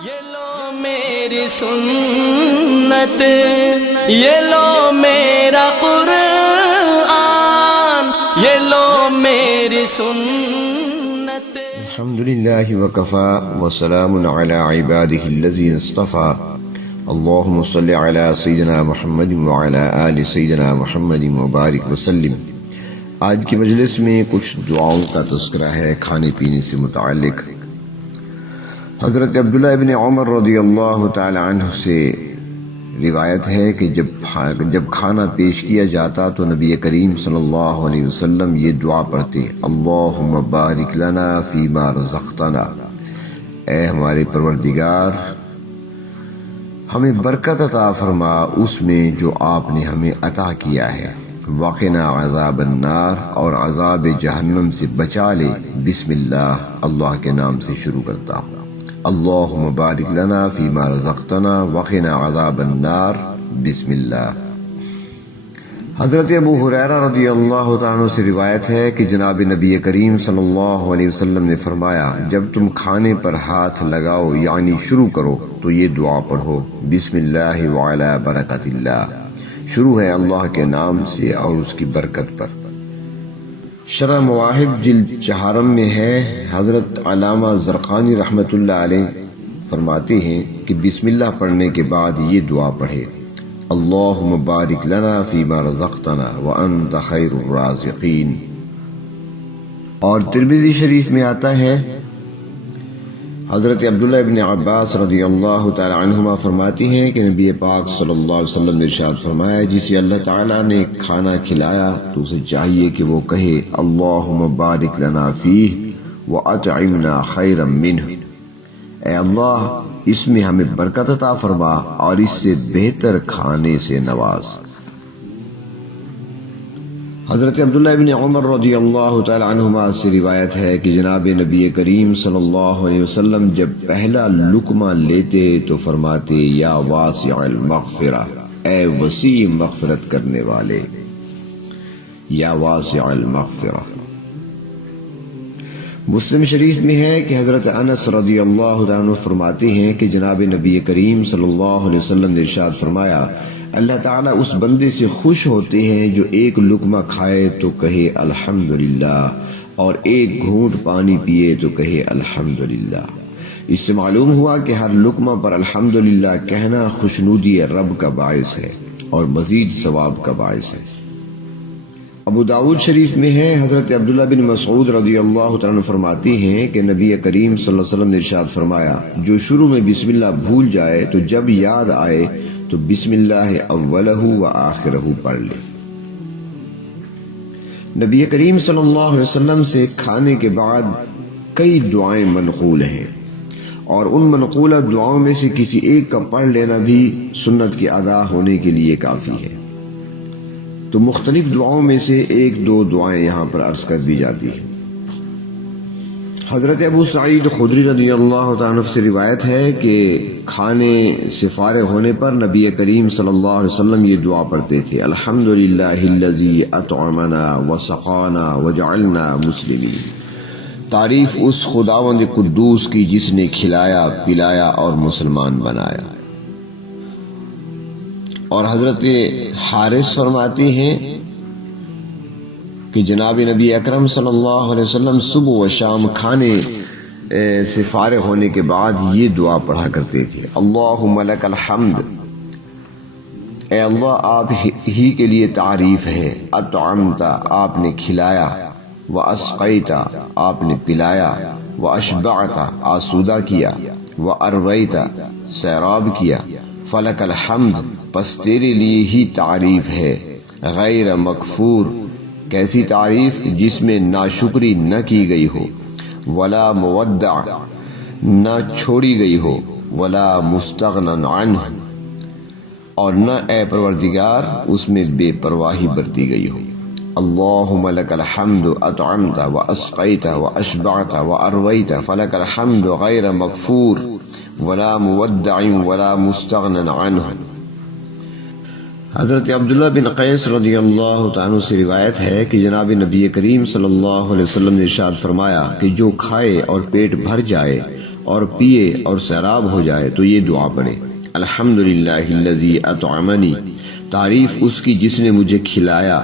یہ لو میری سنت، یہ لو میرا قرآن، یہ لو میری سنت۔ الحمدللہ وکفا وسلام علی عبادہ الذین اصطفى، اللہم صل علی سیدنا محمد وعلی آل سیدنا محمد وبارک وسلم۔ آج کی مجلس میں کچھ دعاؤں کا تذکرہ ہے کھانے پینے سے متعلق۔ حضرت عبداللہ ابن عمر رضی اللہ تعالی عنہ سے روایت ہے کہ جب کھانا پیش کیا جاتا تو نبی کریم صلی اللہ علیہ وسلم یہ دعا پڑھتے: اللہم بارک لنا فیما رزقتنا، اے ہمارے پروردگار ہمیں برکت عطا فرما اس میں جو آپ نے ہمیں عطا کیا ہے، وقنا عذاب النار، اور عذاب جہنم سے بچا لے۔ بسم اللہ، اللہ کے نام سے شروع کرتا ہوں۔ اللہم بارک لنا فیما رزقتنا وقنا عذاب النار، بسم اللہ۔ حضرت ابو ہریرہ رضی اللہ تعالیٰ عنہ سے روایت ہے کہ جناب نبی کریم صلی اللہ علیہ وسلم نے فرمایا: جب تم کھانے پر ہاتھ لگاؤ یعنی شروع کرو تو یہ دعا پڑھو: بسم اللہ وعلی برکت اللہ، شروع ہے اللہ کے نام سے اور اس کی برکت پر۔ شرح مواہب جلد 4 میں ہے، حضرت علامہ زرقانی رحمۃ اللہ علیہ فرماتے ہیں کہ بسم اللہ پڑھنے کے بعد یہ دعا پڑھے: اللہم بارک لنا فیما رزقتنا وانت خیر الرازقین۔ اور ترمذی شریف میں آتا ہے، حضرت عبداللہ ابن عباس رضی اللہ تعالی عنہما فرماتے ہیں کہ نبی پاک صلی اللہ علیہ وسلم نے ارشاد فرمایا: جسے اللہ تعالیٰ نے کھانا کھلایا تو اسے چاہیے کہ وہ کہے اللہم بارک لنا فیہ واطعمنا خیرا منہ، اے اللہ اس میں ہمیں برکت عطا فرما اور اس سے بہتر کھانے سے نواز۔ حضرت عبداللہ ابن عمر رضی اللہ تعالی عنہما سے روایت ہے کہ جناب نبی کریم صلی اللہ علیہ وسلم جب پہلا لقمہ لیتے تو فرماتے: یا واسع المغفرہ، اے وسیع مغفرت کرنے والے، یا واسع المغفرہ۔ مسلم شریف میں ہے کہ حضرت انس رضی اللہ عنہ فرماتے ہیں کہ جناب نبی کریم صلی اللہ علیہ وسلم نے ارشاد فرمایا: اللہ تعالیٰ اس بندے سے خوش ہوتے ہیں جو ایک لقمہ کھائے تو کہے الحمدللہ، اور ایک گھونٹ پانی پیے تو کہے الحمدللہ۔ اس سے معلوم ہوا کہ ہر لقمہ پر الحمدللہ کہنا خوشنودی رب کا باعث ہے اور مزید ثواب کا باعث ہے۔ ابو داود شریف میں ہے، حضرت عبداللہ بن مسعود رضی اللہ تعالیٰ فرماتے ہیں کہ نبی کریم صلی اللہ علیہ وسلم نے ارشاد فرمایا: جو شروع میں بسم اللہ بھول جائے تو جب یاد آئے تو بسم اللہ اولہ و آخرہ پڑھ لے۔ نبی کریم صلی اللہ علیہ وسلم سے کھانے کے بعد کئی دعائیں منقول ہیں، اور ان منقولہ دعاؤں میں سے کسی ایک کا پڑھ لینا بھی سنت کے ادا ہونے کے لیے کافی ہے۔ تو مختلف دعاؤں میں سے 1-2 دعائیں یہاں پر عرض کر دی جاتی ہیں۔ حضرت ابو سعید خدری رضی اللہ عنہ سے روایت ہے کہ کھانے سے فارغ ہونے پر نبی کریم صلی اللہ علیہ وسلم یہ دعا پڑھتے تھے: الحمدللہ الذی اطعمنا وسقانا وجعلنا مسلمین، تعریف اس خداوند قدوس کی جس نے کھلایا پلایا اور مسلمان بنایا۔ اور حضرت حارث فرماتے ہیں کہ جناب نبی اکرم صلی اللہ علیہ وسلم صبح و شام کھانے سے فارغ ہونے کے بعد یہ دعا پڑھا کرتے تھے: اللہم لک الحمد، اے اللہ آپ ہی کے لیے تعریف ہے، اطعمتا آپ نے کھلایا، واسقیتا آپ نے پلایا، واشبعتا آسودہ کیا، وارویتا سیراب کیا، فلک الحمد پس تیرے لیے ہی تعریف ہے، غیر مکفور کیسی تعریف جس میں ناشکری نہ کی گئی ہو، ولا مودع نہ چھوڑی گئی ہو، ولا مستغنن عنہ اور نہ اے پروردگار اس میں بے پرواہی برتی گئی ہو۔ اللہم لک الحمد اطعمت واسقیت واشبعت وارویت فلک الحمد غیر مکفور ولا مودع ولا مستغنن عنہ۔ حضرت عبداللہ بن قیس رضی اللہ تعالیٰ عنہ سے روایت ہے کہ جناب نبی کریم صلی اللہ علیہ وسلم نے ارشاد فرمایا کہ جو کھائے اور پیٹ بھر جائے اور پیے اور سیراب ہو جائے تو یہ دعا پڑھے: الحمدللہ الذی اطعمنی، تعریف اس کی جس نے مجھے کھلایا،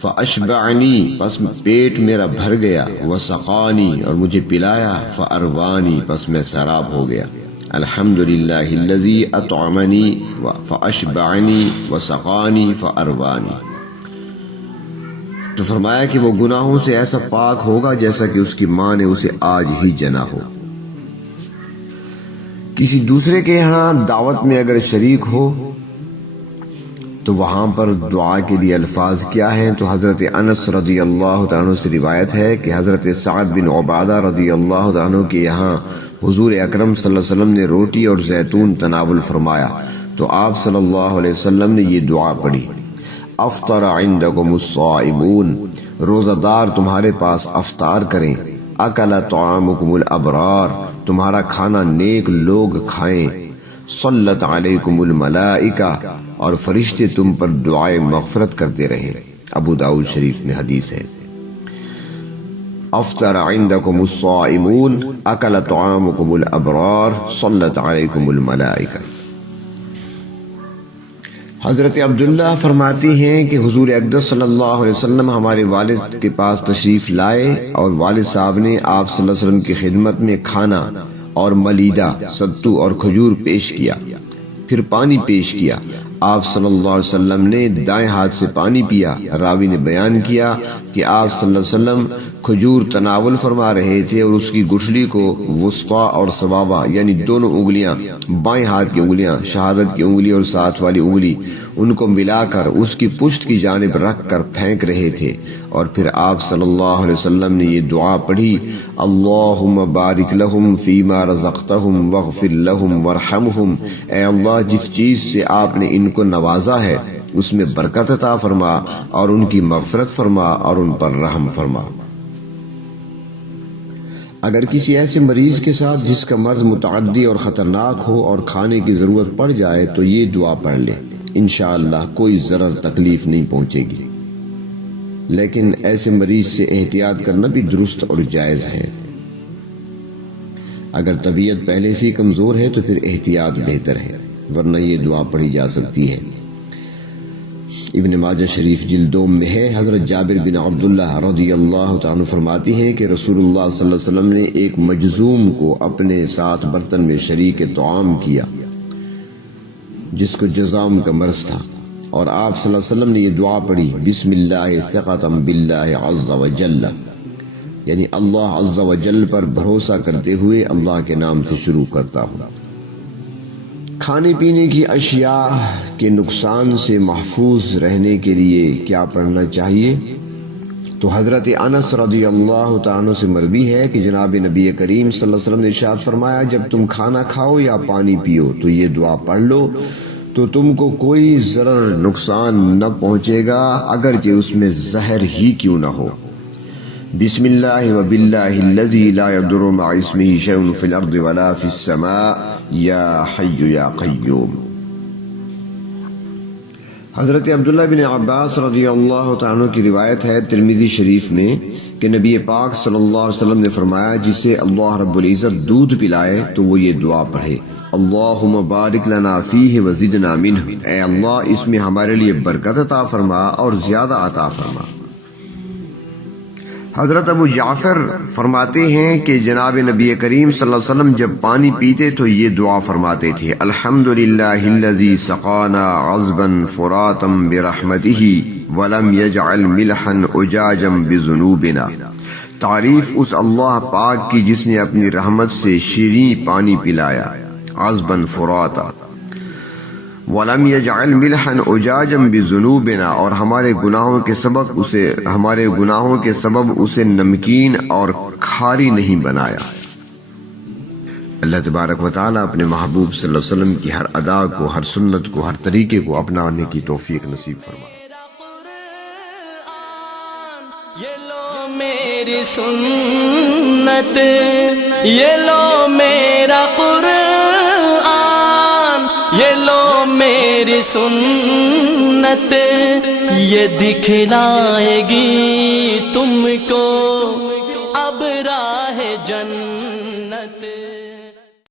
فاشبعنی، پس پیٹ میرا بھر گیا، وسقانی، اور مجھے پلایا، فاروانی، پس میں سیراب ہو گیا۔ الحمدللہ الذی اطعمنی فاشبعنی وسقانی فاروانی۔ تو فرمایا کہ وہ گناہوں سے ایسا پاک ہوگا جیسا کہ اس کی ماں نے اسے آج ہی جنا ہو۔ کسی دوسرے کے ہاں دعوت میں اگر شریک ہو تو وہاں پر دعا کے لیے الفاظ کیا ہیں؟ تو حضرت انس رضی اللہ تعالیٰ سے روایت ہے کہ حضرت سعد بن عبادہ رضی اللہ تعالیٰ کے یہاں حضور اکرم صلی اللہ علیہ وسلم نے روٹی اور زیتون تناول فرمایا تو آپ صلی اللہ علیہ وسلم نے یہ دعا پڑھی: افطر عندکم الصائمون، روزہ دار تمہارے پاس افطار کریں، اکل طعامکم الابرار، تمہارا کھانا نیک لوگ کھائیں، صلت علیکم الملائکہ، اور فرشتے تم پر دعائے مغفرت کرتے رہیں۔ ابو داؤد شریف میں حدیث ہے۔ افطر عندکم الصائمون اکل طعامکم الابرار صلت علیکم الملائکہ۔ حضرت عبداللہ فرماتی ہیں کہ حضور اقدس صلی اللہ علیہ وسلم ہمارے والد کے پاس تشریف لائے اور والد صاحب نے آپ صلی اللہ علیہ وسلم کی خدمت میں کھانا اور ملیدہ، ستو اور کھجور پیش کیا، پھر پانی پیش کیا۔ آپ صلی اللہ علیہ وسلم نے دائیں ہاتھ سے پانی پیا۔ راوی نے بیان کیا کہ آپ صلی اللہ علیہ وسلم کھجور تناول فرما رہے تھے اور اس کی گٹھلی کو وسطیٰ اور سبابہ یعنی دونوں انگلیاں، بائیں ہاتھ کی انگلیاں، شہادت کی انگلی اور ساتھ والی انگلی، ان کو ملا کر اس کی پشت کی جانب رکھ کر پھینک رہے تھے، اور پھر آپ صلی اللہ علیہ وسلم نے یہ دعا پڑھی: اللہم بارک لہم فیما رزقتہم واغفر لہم وارحمہم، اے اللہ جس چیز سے آپ نے ان کو نوازا ہے اس میں برکت عطا فرما اور ان کی مغفرت فرما اور ان پر رحم فرما۔ اگر کسی ایسے مریض کے ساتھ جس کا مرض متعدی اور خطرناک ہو اور کھانے کی ضرورت پڑ جائے تو یہ دعا پڑھ لے، انشاءاللہ کوئی ضرر تکلیف نہیں پہنچے گی، لیکن ایسے مریض سے احتیاط کرنا بھی درست اور جائز ہے۔ اگر طبیعت پہلے سے کمزور ہے تو پھر احتیاط بہتر ہے، ورنہ یہ دعا پڑھی جا سکتی ہے۔ ابن ماجہ شریف جلد 2 میں ہے۔ حضرت جابر بن عبداللہ رضی اللہ تعالیٰ فرماتی ہیں کہ رسول اللہ صلی اللہ علیہ وسلم نے ایک مجذوم کو اپنے ساتھ برتن میں شریک طعام کیا جس کو جذام کا مرض تھا، اور آپ صلی اللہ علیہ وسلم نے یہ دعا پڑھی: بسم اللہ ثقۃ باللہ عز وجل، یعنی اللہ عز وجل پر بھروسہ کرتے ہوئے اللہ کے نام سے شروع کرتا ہوں۔ کھانے پینے کی اشیاء کے نقصان سے محفوظ رہنے کے لیے کیا پڑھنا چاہیے؟ تو حضرت انس رضی اللہ تعالیٰ سے مروی ہے کہ جناب نبی کریم صلی اللہ علیہ وسلم نے ارشاد فرمایا: جب تم کھانا کھاؤ یا پانی پیو تو یہ دعا پڑھ لو تو تم کو کوئی ضرر نقصان نہ پہنچے گا، اگرچہ اس میں زہر ہی کیوں نہ ہو۔ بسم اللہ وباللہ الذی لا یضر مع اسمہ شیء فی الارض ولا فی السماء یا حی یا قیوم۔ حضرت عبداللہ بن عباس رضی اللہ تعالیٰ کی روایت ہے ترمذی شریف میں کہ نبی پاک صلی اللہ علیہ وسلم نے فرمایا: جسے اللہ رب العزت دودھ پلائے تو وہ یہ دعا پڑھے: اللہم بارک لنا فیہ وزدنا منہ، اے اللہ اس میں ہمارے لیے برکت عطا فرما اور زیادہ عطا فرما۔ حضرت ابو جعفر فرماتے ہیں کہ جناب نبی کریم صلی اللہ علیہ وسلم جب پانی پیتے تو یہ دعا فرماتے تھے: الحمدللہ الذی سقانا عذبا فراتا برحمتہ ولم یجعل ملحا اجاجا بذنوبنا، تعریف اس اللہ پاک کی جس نے اپنی رحمت سے شیریں پانی پلایا، عذبا فراتا، وَلَمْ يَجْعَلْ مِلْحًا أُجَاجًا بِذُنُوبِنَا، اور ہمارے گناہوں کے سبب اسے نمکین اور کھاری نہیں بنایا۔ اللہ تبارک و تعالیٰ اپنے محبوب صلی اللہ علیہ وسلم کی ہر ادا کو، ہر سنت کو، ہر طریقے کو اپنانے کی توفیق نصیب فرمائے۔ یہ لو میری سنت، یہ لو میرا قرآن، یہ لو میرا میری سنت یہ دکھلائے گی تم کو اب راہ جنت.